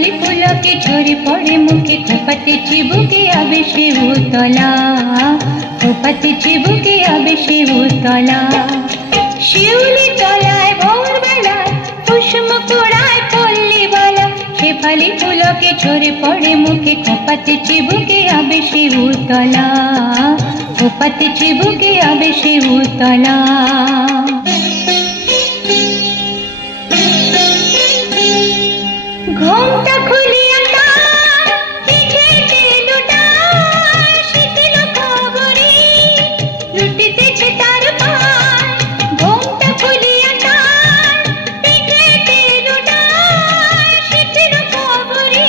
শেফালি পুলকে ঝরে পড়ে মুখে, খোপাতে চিবুকে আবে সে উতলা, খোপাতে চিবুকে আবে সে উতলা। শিউলি তলায় ভোরবেলায় কুসুম কুড়ায় পল্লী বালা, শেফালি পুলকে ঝরে পড়ে মুখে, খোপাতে চিবুকে আবে সে উতলা, খোপাতে চিবুকে আবে সে উতলা। ঘোমটা খুলিয়া তার পিঠেতে লুটায় শীতল খবরি, লুটিতেছে তার পায়। ঘোমটা খুলিয়া তার পিঠেতে লুটায় শীতল খবরি,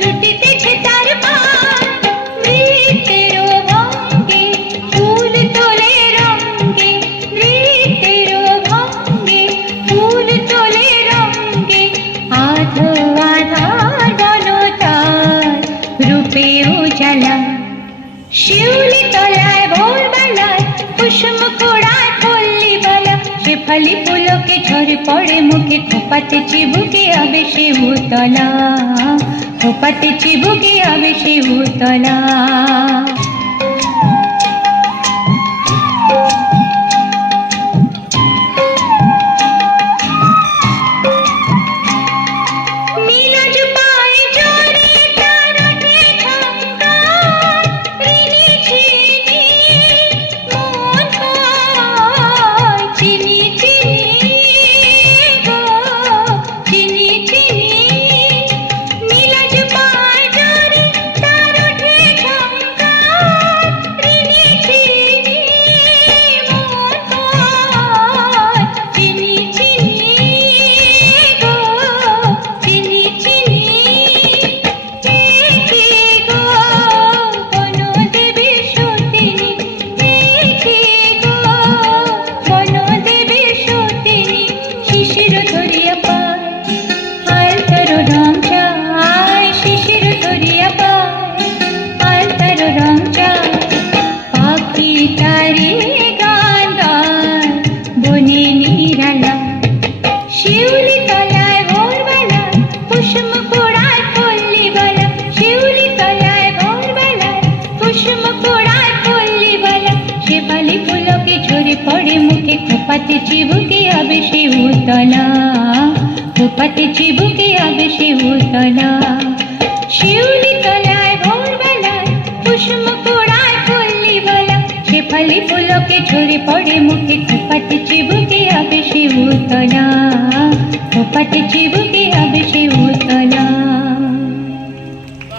লুটিতেছে তার পায়। নৃত্যের ভঙ্গে ফুল তোলে রঙ্গে, নৃত্যের ভঙ্গে ফুল তোলে রঙ্গে, আধো আধার বনতার রূপে উজালা। শিউলি তলায় ভোরবেলায় কুসুম কুড়ায় পল্লী বালা, শেফালি পুলকে ঝরে পড়ে মুখে, খোপাতে চিবুকে আবে সে উতলা, খোপাতে চিবুকে আবে সে উতলা। শিউলি তলায় ভোরবেলায় কুসুম কুড়ায় পল্লী বালা, শিউলি তলায় ভোরবেলায় কুসুম কুড়ায় পল্লী বালা, শেফালি পুলকে ঝরে পড়ে মুখে, খোপাতে চিবুকে আবে সে উতলা, খোপাতে চিবুকে আবে সে উতলা। শিউলি তলায় ভোরবেলায় কুসুম কুড়ায় পল্লী বালা, শেফালি পুলকে ঝরে পড়ে মুখে, খোপাতে চিবুকে আবে সে উতলা।